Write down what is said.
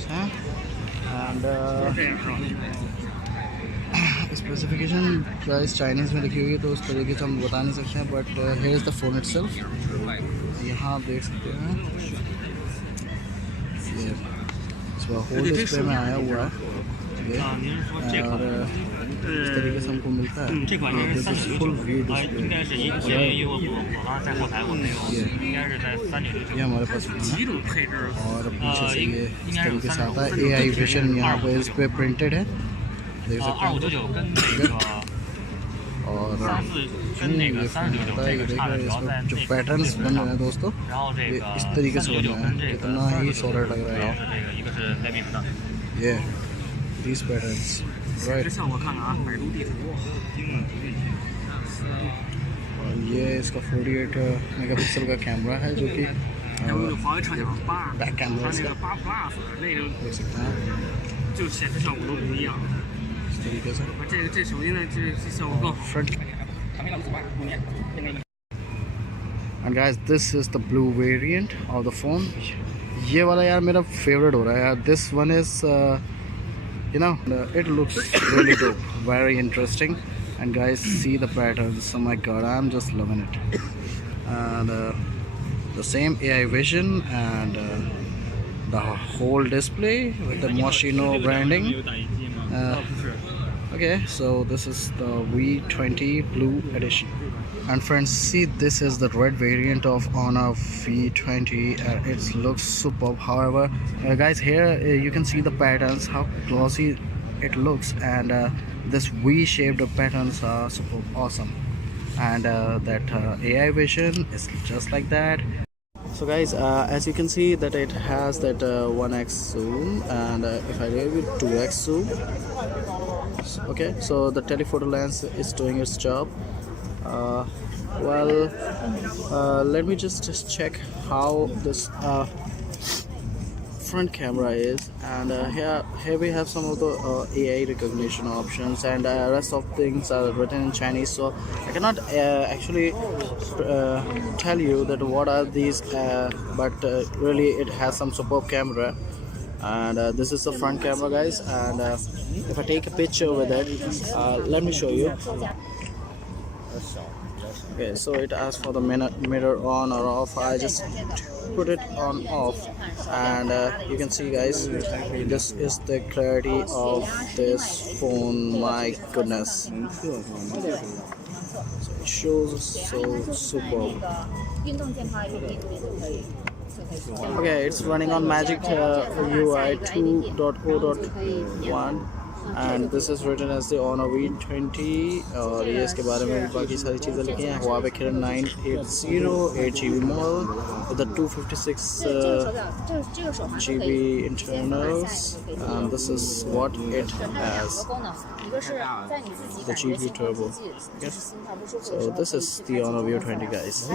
options हैं and specification guys Chinese में लिखी हुई है तो उस तरीके से हम बता नहीं सकते हैं but here is the phone itself. यहाँ आप देख सकते हैं ये इसका होल डिस्प्ले में आया हुआ है और इस तरीके से हमको मिलता है फुल व्यू डिस्प्ले. ये हमारे पास है और पीछे से ये इस तरीके से आता है. AI विजन यहाँ पे इस पे प्रिंटेड है देख सकते हैं और ये फोन होता है. ये देखिए इसमें जो पैटर्न्स बन रहे हैं दोस्तों ये इस तरीके से बन रहे हैं. कितना ही सॉलिड लग रहा है ये these patterns right. और ये इसका 48 मेगापिक्सल का कैमरा है जो कि बैक कैमरा इसका देख सकते हैं इस तरीके से front. And guys this is the blue variant of the phone. ये वाला यार मेरा फेवरेट हो रहा है यार. This one is you know it looks really dope, very interesting, and guys see the patterns. Oh my god, I'm just loving it. And the same AI vision and the whole display with the Moschino branding. Okay, so this is the V20 Blue Edition. And friends, see this is the red variant of HONOR V20 and it looks superb. However guys here you can see the patterns, how glossy it looks, and this V-shaped patterns are superb, awesome, and that AI vision is just like that. So guys as you can see that it has that 1x zoom, and if I give it 2x zoom, okay, so the telephoto lens is doing its job. Well let me just check how this front camera is, and here we have some of the AI recognition options, and rest of things are written in Chinese, so I cannot actually tell you that what are these, but really it has some superb camera. And this is the front camera guys, and if I take a picture with it, let me show you. Okay, so it asks for the mirror on or off. I just put it on off, and you can see guys this is the clarity of this phone. My goodness, so it shows so superb. Okay, it's running on Magic UI 2.0.1, and this is written as the HONOR V20. और ये इसके बारे में भी बाकी सारी चीज़ें लिखी हैं. Huawei Kirin 980 8GB model with the 256 GB internals, and this is what it has, the GPU turbo. Okay. So this is the HONOR View20 guys.